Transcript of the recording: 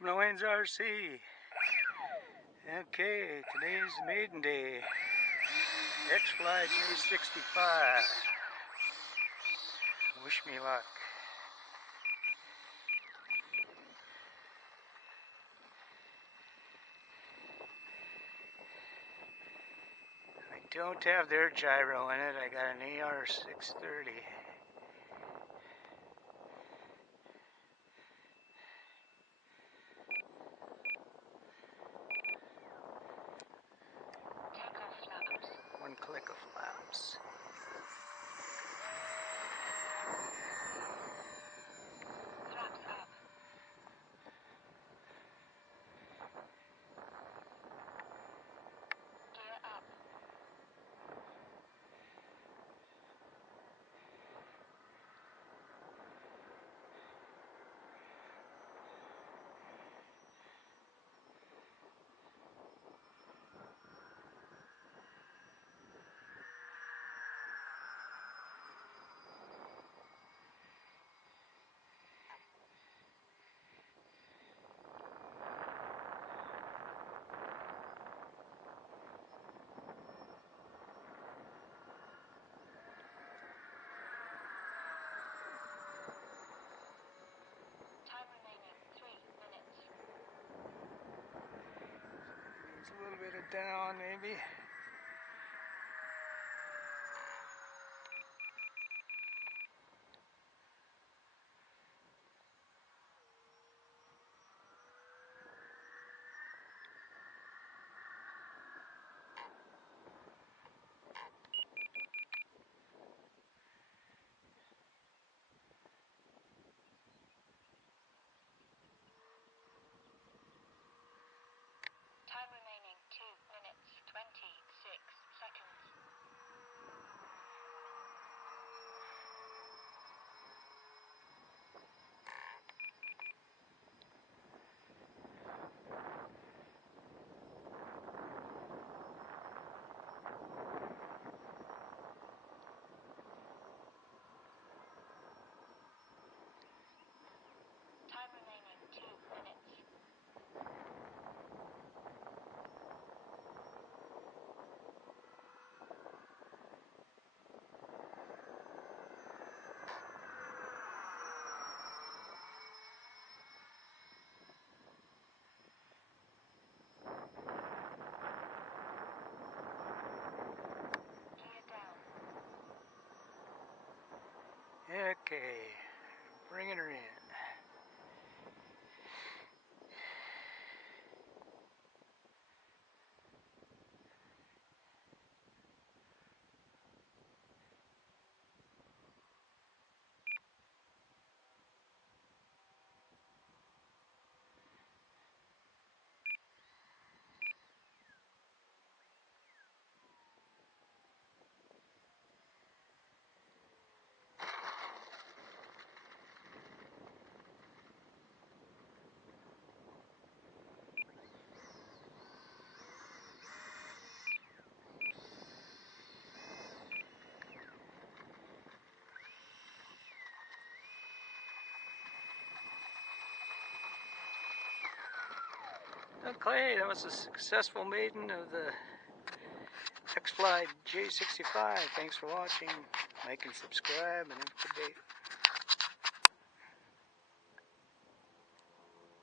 Welcome to Wayne's RC. Okay, today's maiden day. X-Fly J65. Wish me luck. I don't have their gyro in it. I got an AR630. One click of flaps. Flaps up. Gear up. Time remaining 3 minutes. There's a little bit of down, maybe. Time remaining 2 minutes 26 seconds. Time remaining 2 minutes. Gear down. Okay, bringing her in. Okay, that was a successful maiden of the X-Fly J65. Thanks for watching. Like and subscribe, and have a good day.